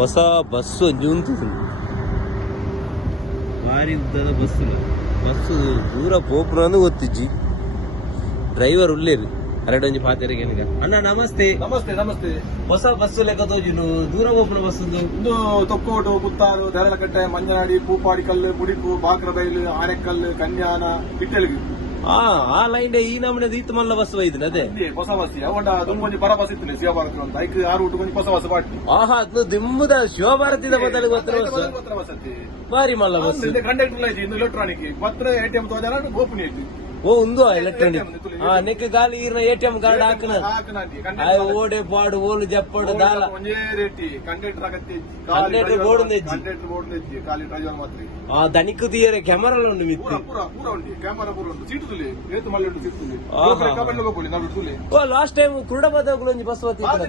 ಹೊಸ ಬಸ್ಸು ನಿಂತಿದೆ, ಭಾರಿ ಉದ್ದದ ಬಸ್ಸು ದೂರ ಪೋಪುರನು ಗೊತ್ತಿಜ್ಜಿ. ಡ್ರೈವರ್ ಉಳ್ಳೇರು ಅರಡೊಂಜಿ ಪಾತೆರಿಗೆ ಅಣ್ಣ ನಮಸ್ತೆ. ನಮಸ್ತೆ ನಮಸ್ತೆ. ಹೊಸ ಬಸ್ಸು ಲೆಕ್ಕ ತೋಜಿನು ದೂರ ಪೋಪುನ ಬಸ್ ಇಂದು ತೊಕ್ಕೋಟು, ಪುತ್ತಾರು, ದೇರಳಕಟ್ಟೆ, ಮಂಜನಾಡಿ, ಪೂಪಾಡಿಕಲ್ಲು, ಮುಡಿಪು, ಬಾಕ್ರಬೈಲು, ಆನೆಕಲ್ಲು, ಕನ್ಯಾನ, ಇಟ್ಟಳಿಗೆ ಆ ಲೈನ್ ಈ ನಮ್ಮನೆ ಈತ ಮಲ್ಲ ಬಸ್ ಒಯ್ದಿನ ಅದೇ ಹೊಸ ಬಸ್ ಅವಂಡ ದುಂಗೊಂಜಿ ಬರ ಬಸ್ ಇತ್ತು ಶಿವಭಾರತಿ ಅಂತ ಐಕ್ 6 ಊಟ ಕೊಂಚ ಹೊಸ ಬಸ್ ಬಾಟಿ ಅದು ದಿಮ್ಮದ ಶಿವಭಾರತಿದ ಬದಲಿಗೆ ಗೊತ್ತಿರ ಬಸ್ ಅತ್ತಿ ಭಾರಿ ಮಲ್ಲ ಬಸ್ ಕಂಡಕ್ಟರ್ ಇನ್ನು ಎಲೆಕ್ಟ್ರಾನಿಕ್ ಪತ್ರ ATM ತೋಜಾರ ಗೋಪನಿ ಐತಿ ಒಂದು ಎಲೆಕ್ಟ್ರಾನಿಕ್ ನೆಕ್ ಗಾಲಿ ಈರ್ನ ATM ಕಾರ್ಡ್ ಹಾಕನ ಓಡೆ ಪಾಡು ಓಲು ಜಪ್ಪಡು ದಾಲ ಒಂದೇ ರೇಟಿ ಕಂಡಕ್ಟರ್ ಆಗತ್ತೆ ಕಂಡಕ್ಟರ್ ಬೋರ್ಡ್ ಕಂಡಕ್ಟರ್ ಬೋರ್ಡ್ ನೆಜ್ಜಿ ಖಾಲಿ ಡ್ರೈವರ್ ಮಾತ್ರ ದನಿಕ್ ದಿಯರೆ ಕ್ಯಾಮರಾ ಉಂಟು ಮಿತ್ತು ಪೂರ ಉಂಟು ಕ್ಯಾಮರಾ ಪೂರ ಉಂಟು ಸೀಟು ತುಲಿ ಏತು ಮಲ್ಲೆ ಉಂಟು ಸೀಟು ತುಲಿ ಕಬಡ್ಡಿ ಹೋಗ್ಬೋದು ನಾವು ತುಲಿ ಲಾಸ್ಟ್ ಟೈಮ್ ಕುರುಡಬಾದ ಒಂಜಿ ಬಸ್